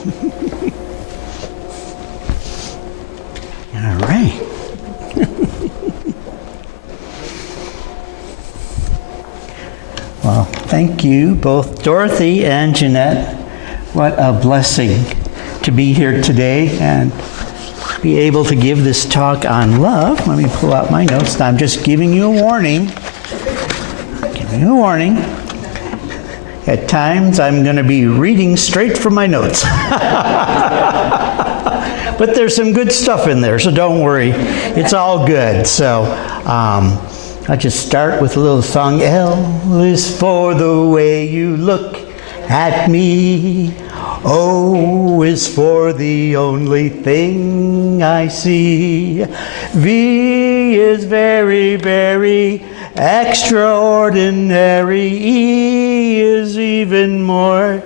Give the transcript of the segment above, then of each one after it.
All right. Well, thank you, both Dorothy and Jeanette. What a blessing to be here today and be able to give this talk on love. Let me pull out my notes. I'm just giving you a warning. Giving you a warning. At times, I'm going to be reading straight from my notes. But there's some good stuff in there, so don't worry. It's all good. So I'll just start with a little song. L is for the way you look at me. O is for the only thing I see. V is very, very extraordinary. E is even more.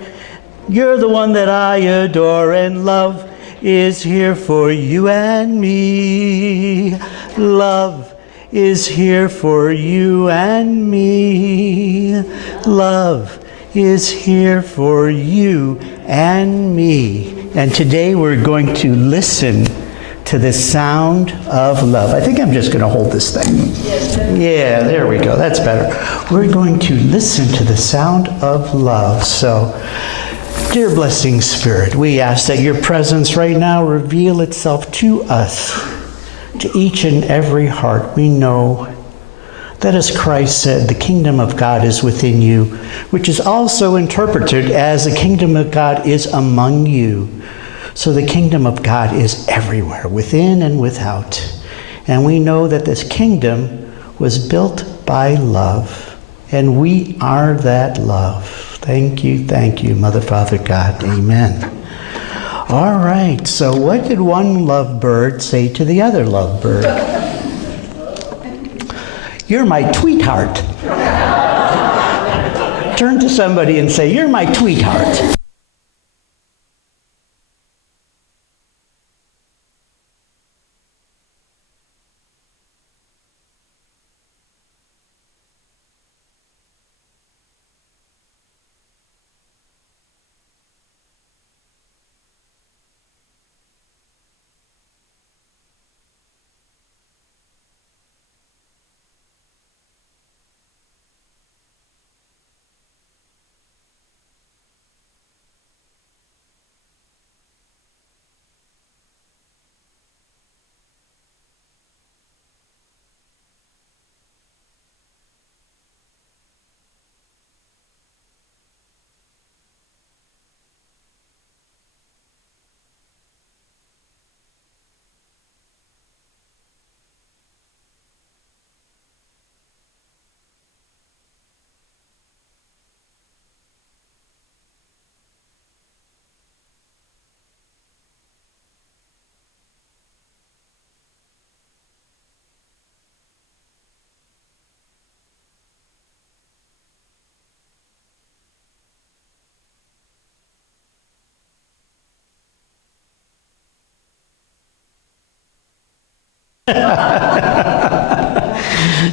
You're the one that I adore, and love is here for you and me. Love is here for you and me. Love is here for you and me. And today we're going to listen to the sound of love. I think I'm just going to hold this thing. Yeah, there we go. That's better. We're going to listen to the sound of love. So, dear blessing Spirit, we ask that your presence right now reveal itself to us, to each and every heart. We know that, as Christ said, the kingdom of God is within you, which is also interpreted as the kingdom of God is among you. So the kingdom of God is everywhere, within and without. And we know that this kingdom was built by love, and we are that love. Thank you, Mother, Father, God. Amen. All right, so what did one lovebird say to the other lovebird? You're my tweetheart. Turn to somebody and say, you're my tweetheart.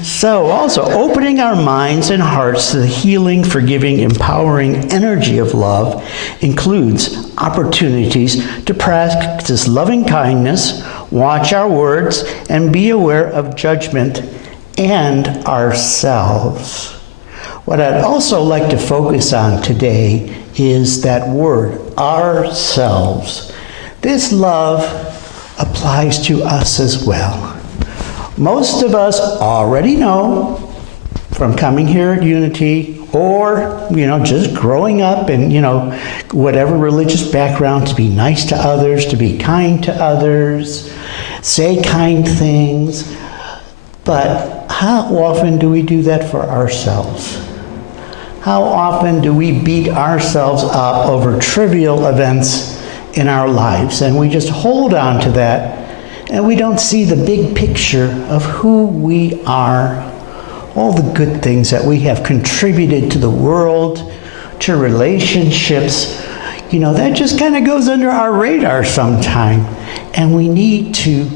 So also opening our minds and hearts to the healing, forgiving, empowering energy of love includes opportunities to practice loving kindness, watch our words, and be aware of judgment and ourselves. What I'd also like to focus on today is that word, ourselves. This love applies to us as well. Most of us already know from coming here at Unity or, just growing up and, whatever religious background, to be nice to others, to be kind to others, say kind things. But how often do we do that for ourselves? How often do we beat ourselves up over trivial events in our lives, and we just hold on to that, and we don't see the big picture of who we are, all the good things that we have contributed to the world, to relationships. That just kind of goes under our radar sometime, and we need to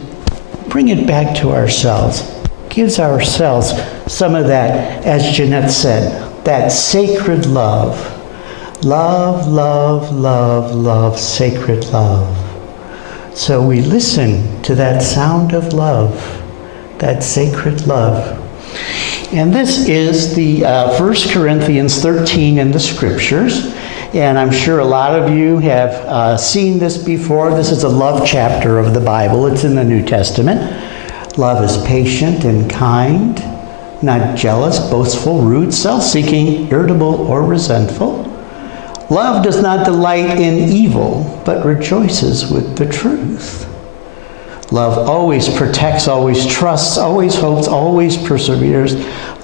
bring it back to ourselves. Gives ourselves some of that, as Jeanette said, that sacred love Love, love, love, love, sacred love. So we listen to that sound of love, that sacred love. And this is the 1 Corinthians 13 in the scriptures. And I'm sure a lot of you have seen this before. This is a love chapter of the Bible. It's in the New Testament. Love is patient and kind, not jealous, boastful, rude, self-seeking, irritable, or resentful. Love does not delight in evil, but rejoices with the truth. Love always protects, always trusts, always hopes, always perseveres.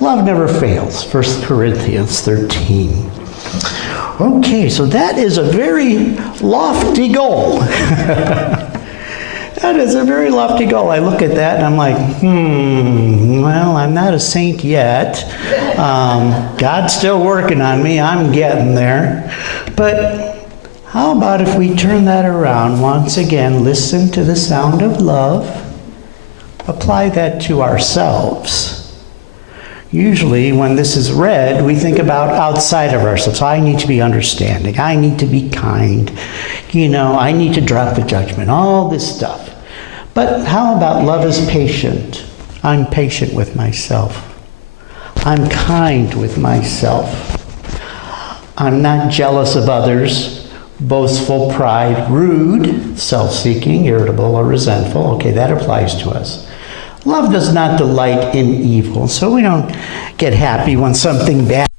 Love never fails. 1 Corinthians 13. Okay, so that is a very lofty goal. That is a very lofty goal. I look at that and I'm like, well, I'm not a saint yet. God's still working on me. I'm getting there. But how about if we turn that around once again, listen to the sound of love, apply that to ourselves. Usually when this is read, we think about outside of ourselves. I need to be understanding. I need to be kind. I need to drop the judgment. All this stuff. But how about love is patient? I'm patient with myself. I'm kind with myself. I'm not jealous of others, boastful, pride, rude, self-seeking, irritable, or resentful. Okay, that applies to us. Love does not delight in evil, so we don't get happy when something bad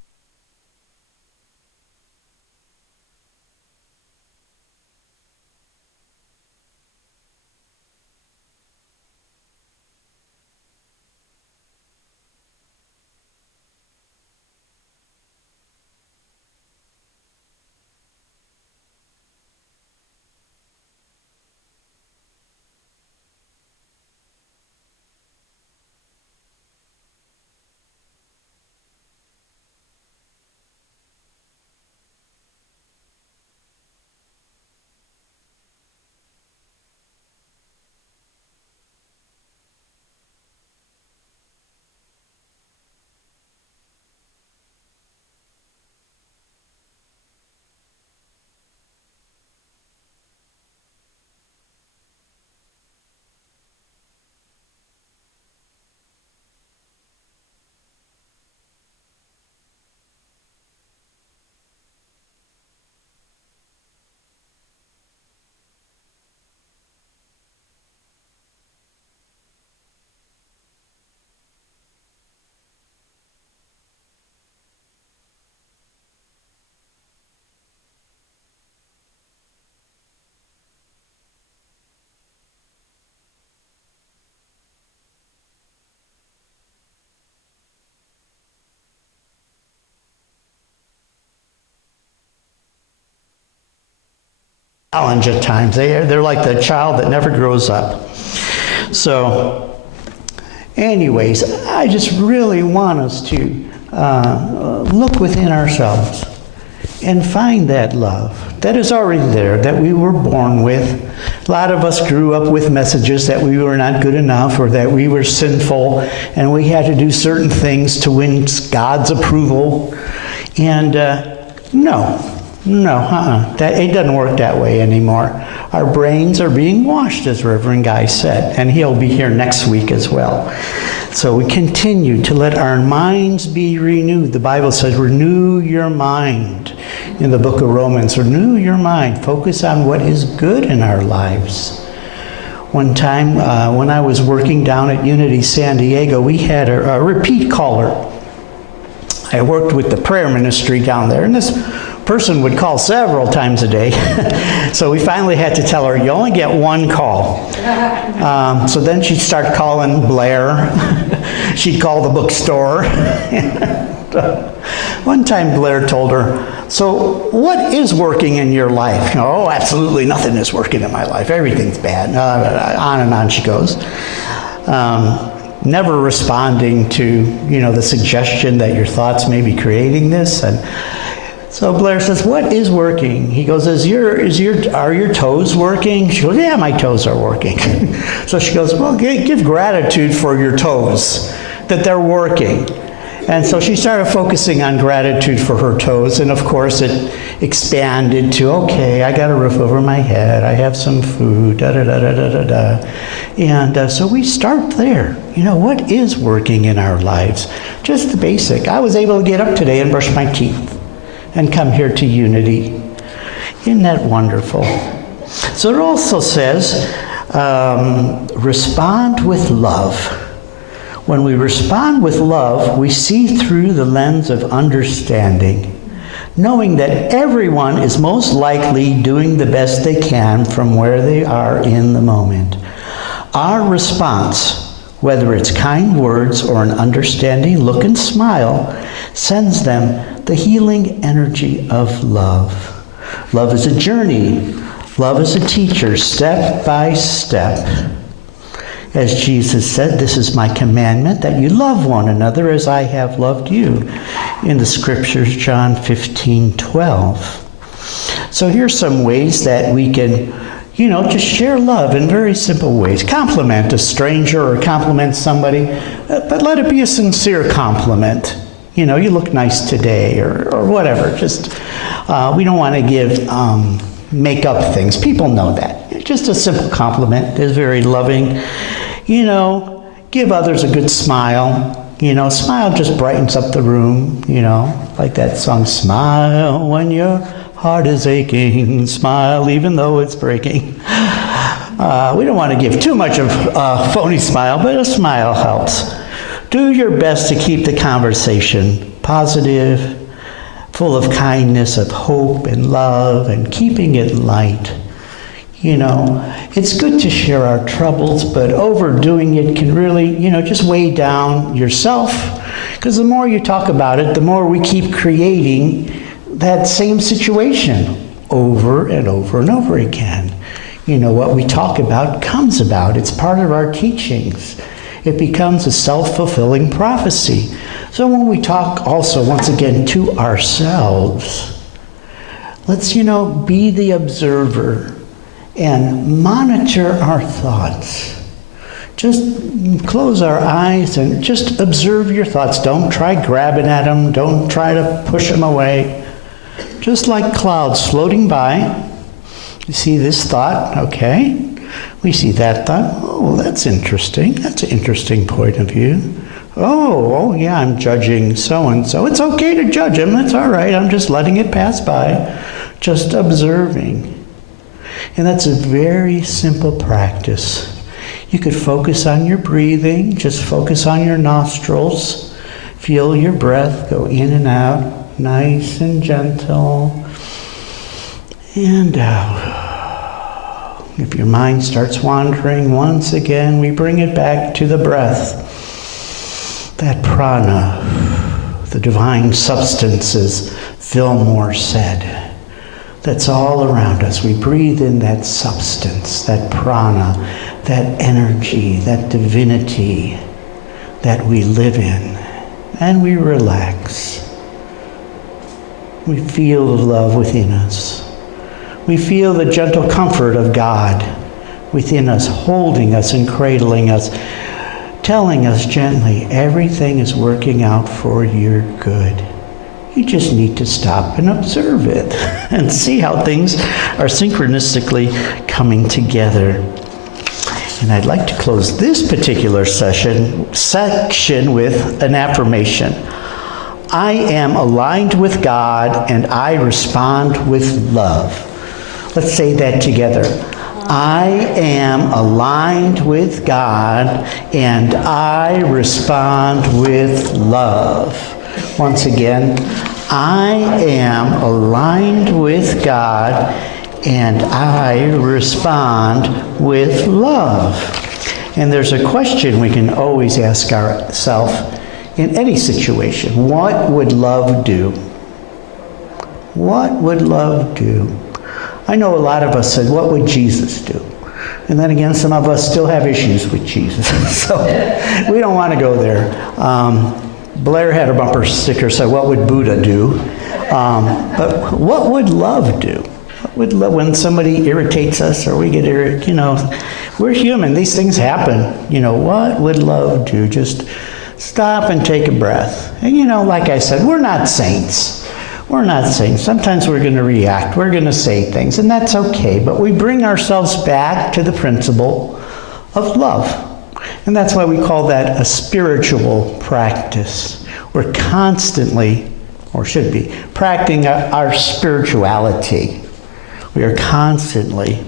challenge at times. They're like the child that never grows up. So, anyways, I just really want us to look within ourselves and find that love that is already there, that we were born with. A lot of us grew up with messages that we were not good enough or that we were sinful and we had to do certain things to win God's approval. And it doesn't work that way anymore. Our brains are being washed, as Reverend Guy said, and he'll be here next week as well. So we continue to let our minds be renewed. The Bible says, renew your mind in the book of Romans. Renew your mind. Focus on what is good in our lives. One time when I was working down at Unity San Diego, we had a repeat caller. I worked with the prayer ministry down there, and this person would call several times a day. So we finally had to tell her, you only get one call. So then she'd start calling Blair. She'd call the bookstore. One time Blair told her, so what is working in your life? Oh, absolutely nothing is working in my life. Everything's bad. On and on she goes. Never responding to, the suggestion that your thoughts may be creating this. And so Blair says, what is working? He goes, are your toes working? She goes, yeah, my toes are working. So she goes, well, give gratitude for your toes, that they're working. And so she started focusing on gratitude for her toes, and of course it expanded to, okay, I got a roof over my head, I have some food, da-da-da-da-da-da-da. And so we start there. You know, what is working in our lives? Just the basic. I was able to get up today and brush my teeth and come here to Unity. Isn't that wonderful? So it also says, respond with love. When we respond with love, we see through the lens of understanding, knowing that everyone is most likely doing the best they can from where they are in the moment. Our response, whether it's kind words or an understanding look and smile, sends them the healing energy of love. Love is a journey. Love is a teacher, step by step. As Jesus said, this is my commandment, that you love one another as I have loved you. In the scriptures, John 15:12. So here's some ways that we can, just share love in very simple ways. Compliment a stranger or compliment somebody, but let it be a sincere compliment. You look nice today or whatever. Just, we don't want to give, make up things. People know that. Just a simple compliment is very loving. Give others a good smile. Smile just brightens up the room, like that song, smile when your heart is aching, smile even though it's breaking. We don't want to give too much of a phony smile, but a smile helps. Do your best to keep the conversation positive, full of kindness, of hope and love, and keeping it light. It's good to share our troubles, but overdoing it can really, just weigh down yourself. Because the more you talk about it, the more we keep creating that same situation over and over and over again. What we talk about comes about. It's part of our teachings. It becomes a self-fulfilling prophecy. So when we talk also, once again, to ourselves, let's, be the observer and monitor our thoughts. Just close our eyes and just observe your thoughts. Don't try grabbing at them. Don't try to push them away. Just like clouds floating by. You see this thought? Okay. We see that thought. Oh, that's interesting. That's an interesting point of view. Oh, yeah, I'm judging so-and-so. It's okay to judge him. That's all right. I'm just letting it pass by. Just observing. And that's a very simple practice. You could focus on your breathing, just focus on your nostrils. Feel your breath go in and out, nice and gentle. And out. If your mind starts wandering, once again, we bring it back to the breath. That prana, the divine substances, Fillmore said. That's all around us. We breathe in that substance, that prana, that energy, that divinity that we live in. And we relax. We feel the love within us. We feel the gentle comfort of God within us, holding us and cradling us, telling us gently, everything is working out for your good. You just need to stop and observe it and see how things are synchronistically coming together. And I'd like to close this particular section with an affirmation. I am aligned with God and I respond with love. Let's say that together. I am aligned with God and I respond with love. Once again, I am aligned with God and I respond with love. And there's a question we can always ask ourselves in any situation. What would love do? What would love do? I know a lot of us said, what would Jesus do? And then again, some of us still have issues with Jesus. So we don't want to go there. Blair had a bumper sticker said, what would Buddha do? But what would love do? What would love, when somebody irritates us or we get irritated, we're human. These things happen. What would love do? Just stop and take a breath. And you know, like I said, we're not saints. We're not saints. Sometimes we're going to react. We're going to say things, and that's okay. But we bring ourselves back to the principle of love. And that's why we call that a spiritual practice. We're constantly, or should be, practicing our spirituality. We are constantly.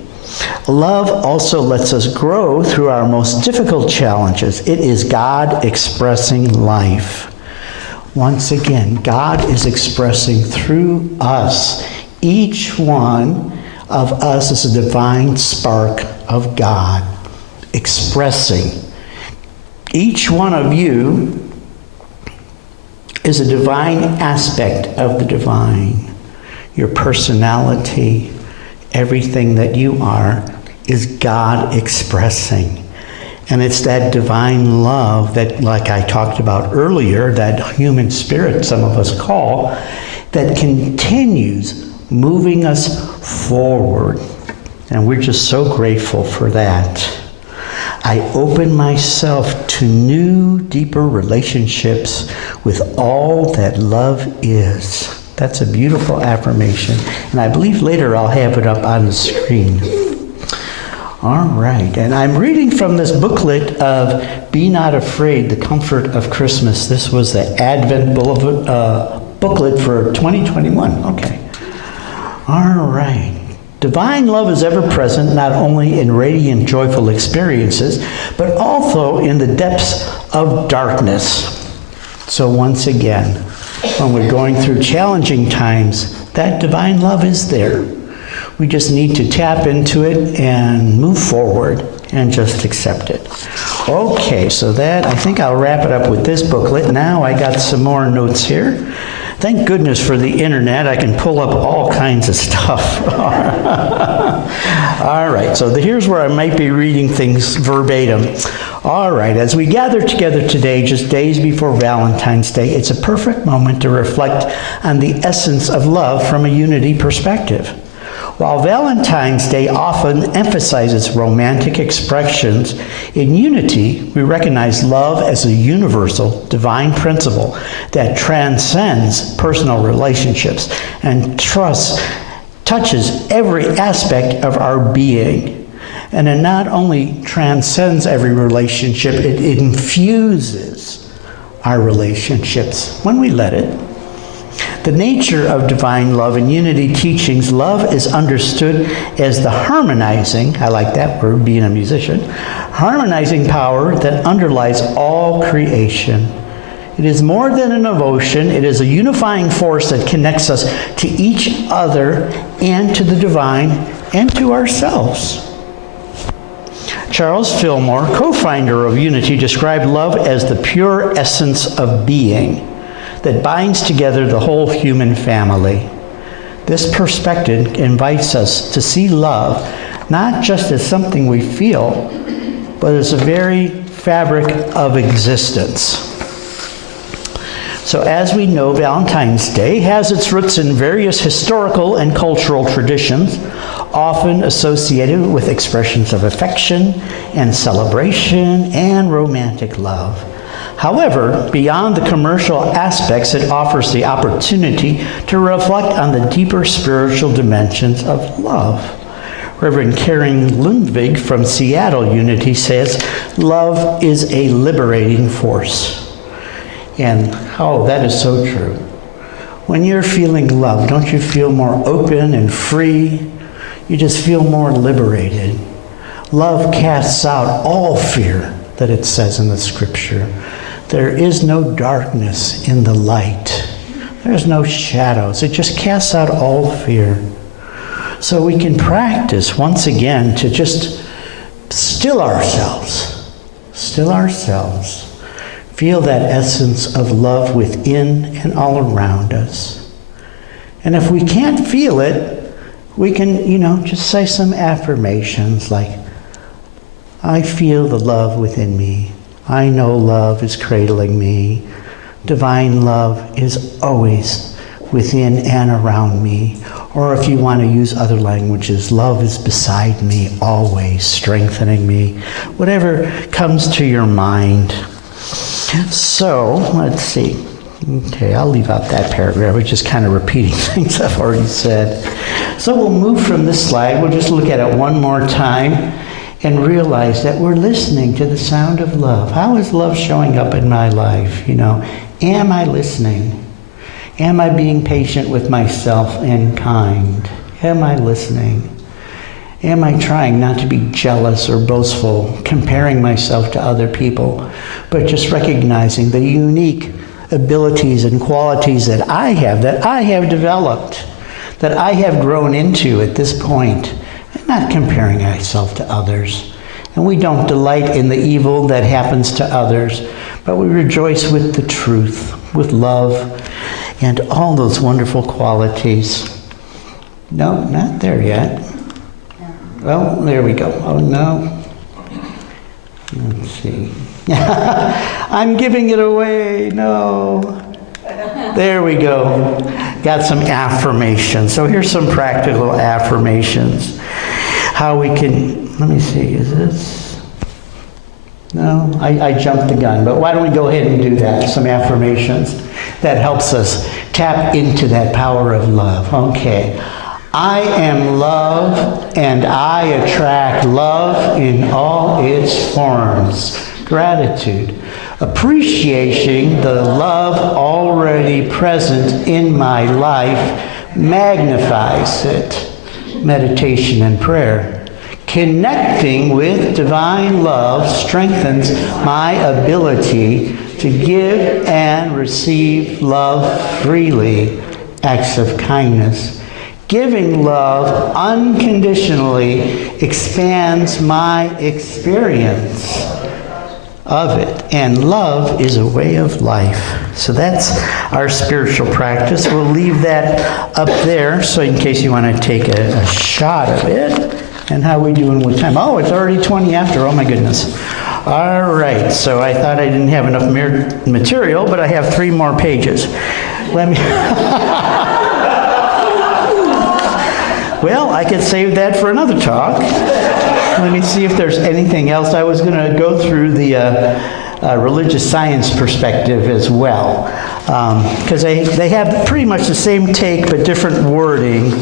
Love also lets us grow through our most difficult challenges. It is God expressing life. Once again, God is expressing through us. Each one of us is a divine spark of God expressing. Each one of you is a divine aspect of the divine. Your personality, everything that you are, is God expressing. And it's that divine love that, like I talked about earlier, that human spirit some of us call, that continues moving us forward. And we're just so grateful for that. I open myself to new, deeper relationships with all that love is. That's a beautiful affirmation. And I believe later I'll have it up on the screen. All right. And I'm reading from this booklet of Be Not Afraid, The Comfort of Christmas. This was the Advent booklet for 2021. Okay. All right. Divine love is ever present, not only in radiant, joyful experiences, but also in the depths of darkness. So once again, when we're going through challenging times, that divine love is there. We just need to tap into it and move forward and just accept it. Okay, so that, I think I'll wrap it up with this booklet. Now I got some more notes here. Thank goodness for the internet. I can pull up all kinds of stuff. All right, so here's where I might be reading things verbatim. All right, as we gather together today, just days before Valentine's Day, it's a perfect moment to reflect on the essence of love from a unity perspective. While Valentine's Day often emphasizes romantic expressions, in unity, we recognize love as a universal, divine principle that transcends personal relationships and touches every aspect of our being. And it not only transcends every relationship, it infuses our relationships when we let it. The nature of divine love and unity teachings, love is understood as the harmonizing, I like that word, being a musician, harmonizing power that underlies all creation. It is more than an emotion, it is a unifying force that connects us to each other and to the divine and to ourselves. Charles Fillmore, co-founder of Unity, described love as the pure essence of being that binds together the whole human family. This perspective invites us to see love not just as something we feel, but as a very fabric of existence. So as we know, Valentine's Day has its roots in various historical and cultural traditions, often associated with expressions of affection and celebration and romantic love. However, beyond the commercial aspects, it offers the opportunity to reflect on the deeper spiritual dimensions of love. Reverend Karen Lundvig from Seattle Unity says, love is a liberating force. And oh, that is so true. When you're feeling love, don't you feel more open and free? You just feel more liberated. Love casts out all fear, that it says in the scripture. There is no darkness in the light. There's no shadows. It just casts out all fear. So we can practice once again to just still ourselves. Still ourselves. Feel that essence of love within and all around us. And if we can't feel it, we can, just say some affirmations like, I feel the love within me. I know love is cradling me. Divine love is always within and around me. Or if you want to use other languages, love is beside me, always strengthening me. Whatever comes to your mind. So, let's see. Okay, I'll leave out that paragraph. We're just kind of repeating things I've already said. So we'll move from this slide. We'll just look at it one more time and realize that we're listening to the sound of love. How is love showing up in my life? Am I listening? Am I being patient with myself and kind? Am I listening? Am I trying not to be jealous or boastful, comparing myself to other people, but just recognizing the unique abilities and qualities that I have developed, that I have grown into at this point, and not comparing myself to others. And we don't delight in the evil that happens to others, but we rejoice with the truth, with love, and all those wonderful qualities. No, not there yet. Oh, there we go. Oh, no. Let's see. I'm giving it away. No. There we go. Got some affirmations. So here's some practical affirmations. How we can, let me see, is this? No, I jumped the gun, but why don't we go ahead and do that? Some affirmations that helps us tap into that power of love. Okay. I am love, and I attract love in all its forms. Gratitude. Appreciating the love already present in my life magnifies it. Meditation and prayer. Connecting with divine love strengthens my ability to give and receive love freely. Acts of kindness. Giving love unconditionally expands my experience of it. And love is a way of life. So that's our spiritual practice. We'll leave that up there, so in case you want to take a shot of it. And how are we doing with time? Oh, it's already 20 after. Oh, my goodness. All right. So I thought I didn't have enough material, but I have 3 more pages. Let me... Well, I could save that for another talk. Let me see if there's anything else. I was going to go through the religious science perspective as well, because they have pretty much the same take but different wording.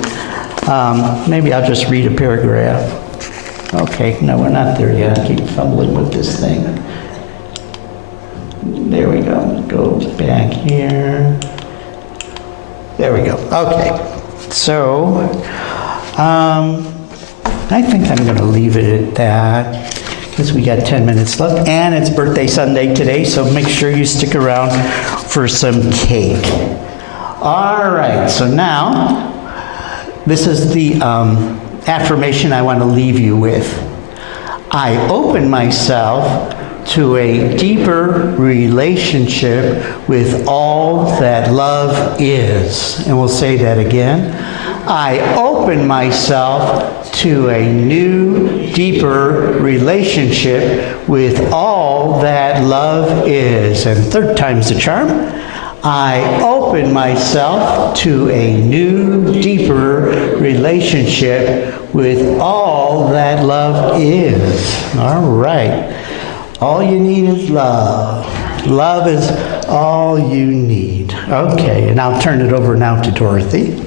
Maybe I'll just read a paragraph. Okay, no, we're not there yet. I keep fumbling with this thing. There we go. Go back here. There we go. Okay. So, I think I'm going to leave it at that because we got 10 minutes left. And it's birthday Sunday today, so make sure you stick around for some cake. All right, so now, this is the affirmation I want to leave you with. I open myself to a deeper relationship with all that love is. And we'll say that again. I open myself to a new, deeper relationship with all that love is. And 3rd time's the charm. I open myself to a new, deeper relationship with all that love is. All right. All you need is love. Love is all you need. Okay, and I'll turn it over now to Dorothy.